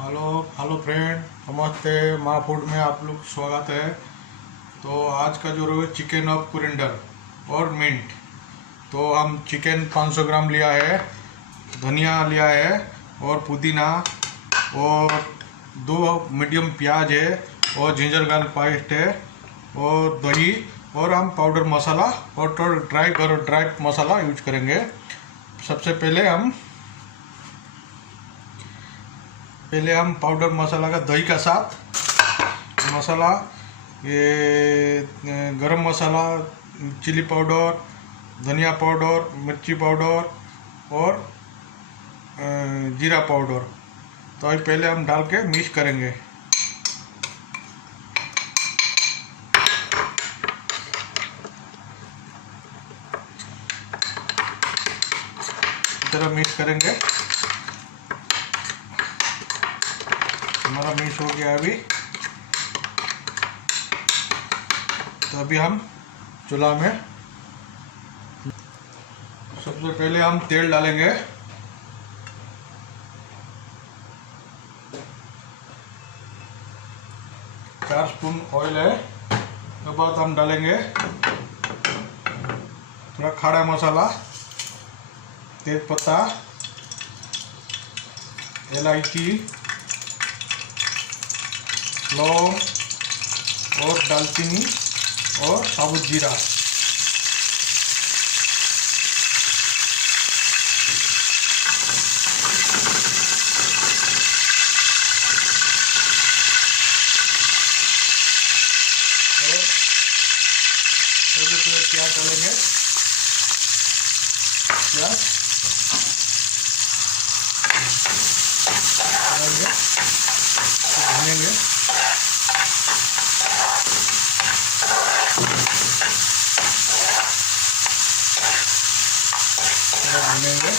Hello hello friend, नमस्ते। माँ food में आप लोग स्वागत है। तो आज का जो है चिकन ऑफ कुरिंडर और मिंट। तो हम चिकन 500 ग्राम लिया है, धनिया लिया है और पुदीना और 2 मीडियम प्याज है और जिंजर गार्लिक पेस्ट है और दही और हम पाउडर मसाला और ड्राई मसाला यूज करेंगे। सबसे पहले हम पाउडर मसाला का दही का साथ मसाला, ये गरम मसाला, चिली पाउडर, धनिया पाउडर, मिर्ची पाउडर और जीरा पाउडर, तो ये पहले हम डाल के मिक्स करेंगे। इस तरह मिक्स करेंगे। हमारा मिक्स हो गया अभी। तो अभी हम चूल्हा में सबसे पहले हम तेल डालेंगे। चार स्पून ऑयल है। उसके बाद हम डालेंगे थोड़ा खड़ा मसाला, तेज पत्ता, इलायची, लौंग और दालचीनी और साबुत जीरा। और सबसे पहले प्याज डालेंगे। प्याज डालेंगे, भूनेंगे। भूनेंगे।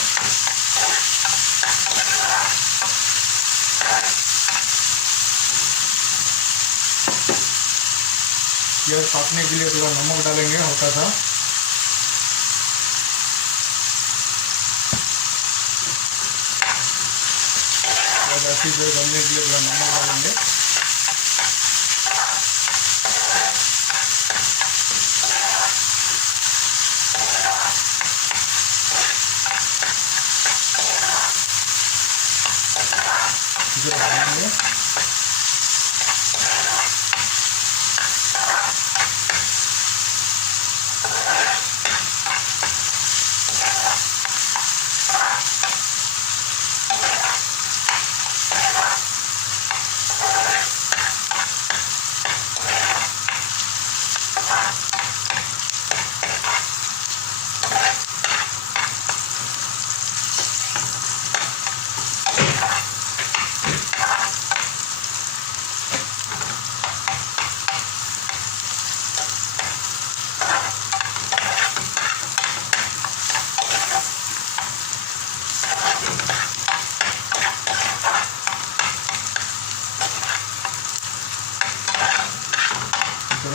प्याज पकने के लिए थोड़ा नमक डालेंगे हल्का सा। प्याज अच्छी तरह गलने के लिए थोड़ा नमक डालेंगे। भूनेंगे।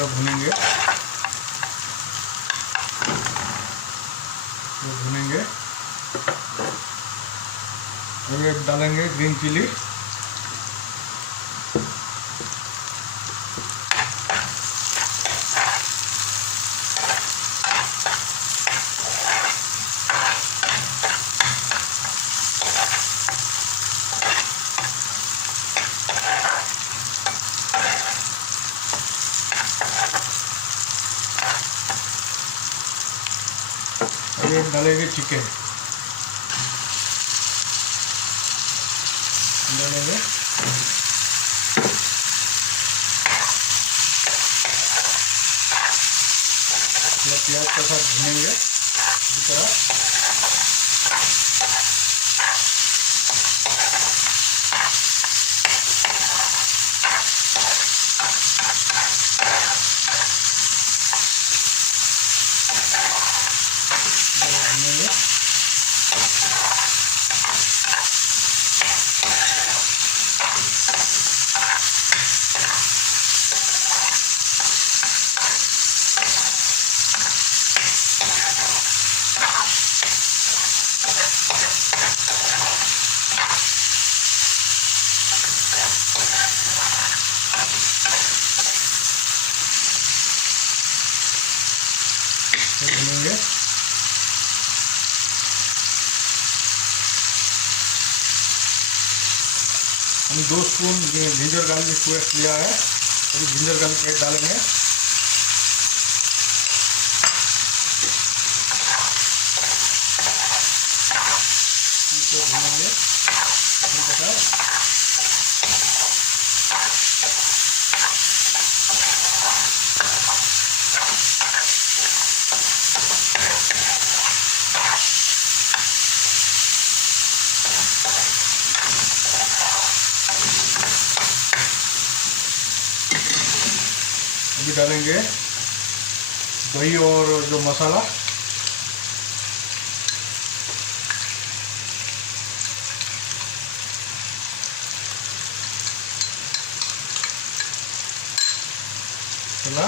भूनेंगे। तो भूनेंगे। अभी डालेंगे ग्रीन चिली, अभी डालेंगे चिकन डालेंगे। थोड़ा प्याज के साथ भूनेंगे इस तरह। भूनेंगे। हम 2 स्पून जिंजर गार्लिक पेस्ट लिया है, अभी जिंजर गार्लिक पेस्ट डालेंगे। इसको भूनेंगे अभी डालेंगे दही और जो मसाला, चला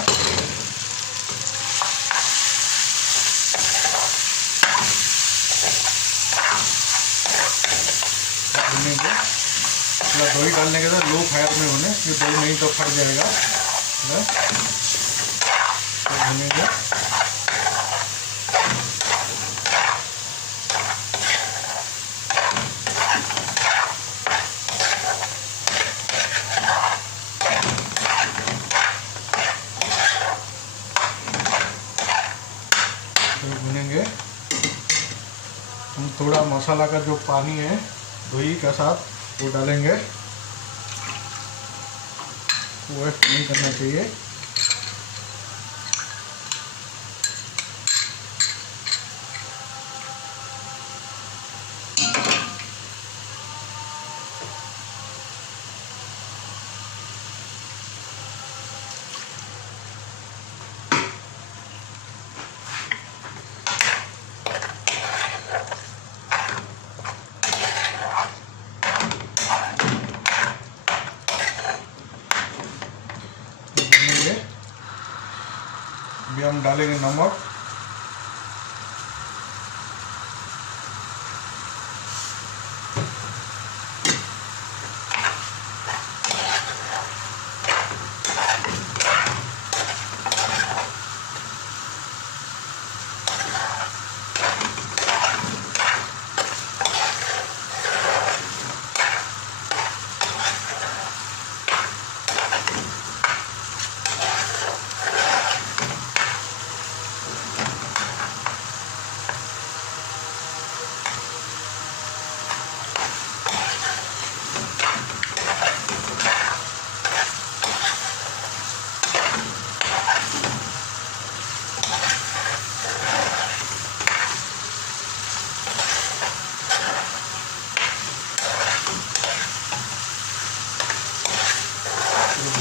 भूनेंगे। दही डालने के बाद लो फायर में होने, ये दही नहीं तो फट जाएगा। भूनेंगे भूनेंगे। हम थोड़ा मसाला का जो पानी है दही के साथ वो डालेंगे, वो वेस्ट नहीं करना चाहिए। अभी हम डालेंगे नमक,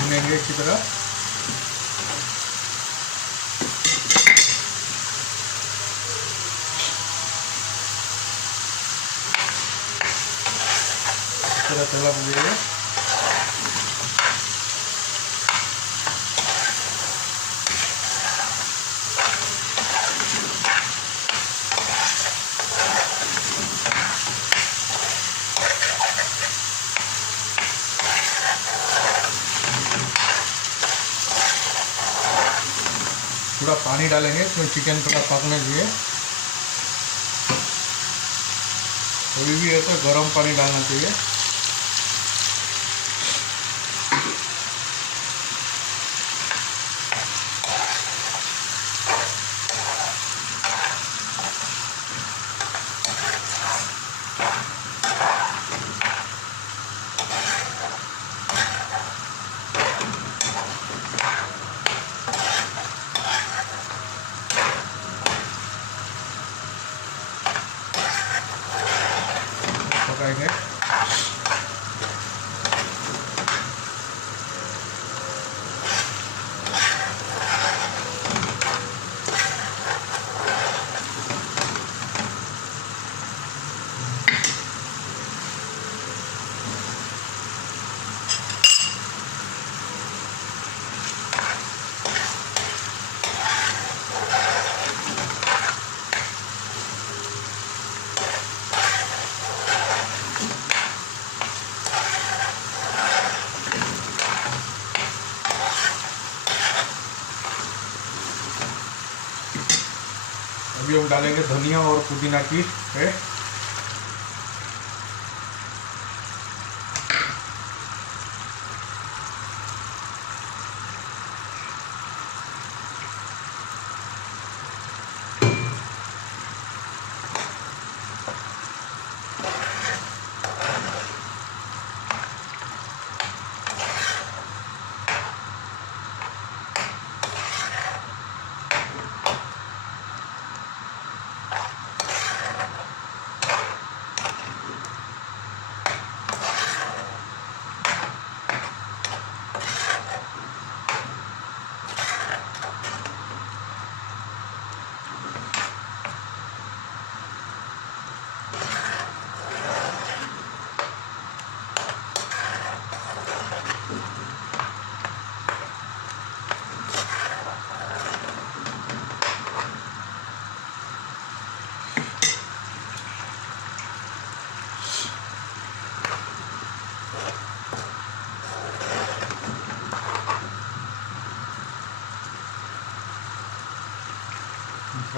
भूनेंगे अच्छी तरह। इस तरह चला दीजिएगा। थोड़ा पानी डालेंगे तो चिकन थोड़ा पकने चाहिए, कोई भी है तो गर्म पानी डालना चाहिए। पकाएंगे। अभी हम डालेंगे धनिया और पुदीना की पेस्ट।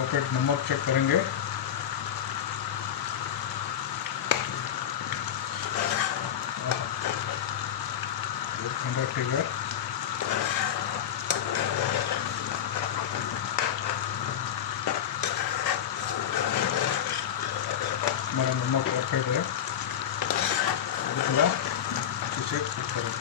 पॉकेट नमक चेक करेंगे। ठीक है, हमारा नमक परफेक्ट है। थोड़ा इसे कुक करें।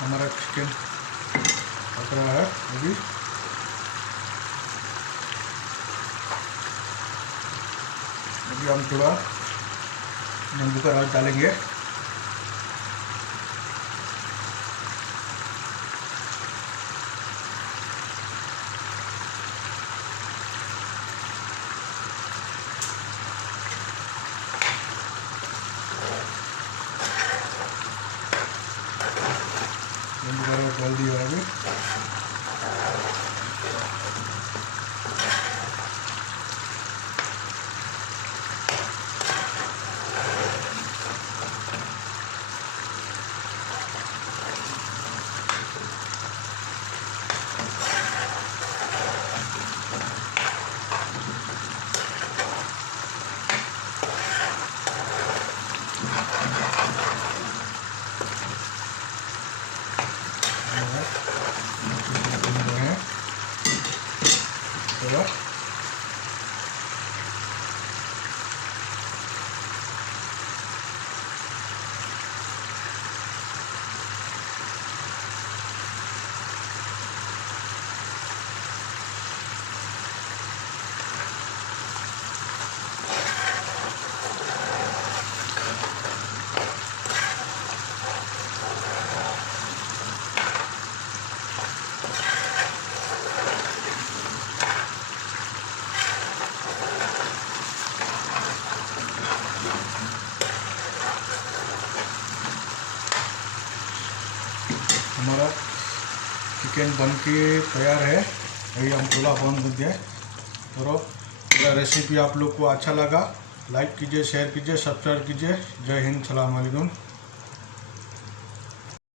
हमारा चिकन पक रहा है। अभी हम थोड़ा नींबू का रस डालेंगे। नींबू का रस डाल दिया अभी। हमारा चिकन बन के तैयार है। अभी हम चूल्हा बंद कर दिए। तो मेरा रेसिपी आप लोग को अच्छा लगा, लाइक कीजिए, शेयर कीजिए, सब्सक्राइब कीजिए। जय हिंद, सलाम अलैकुम।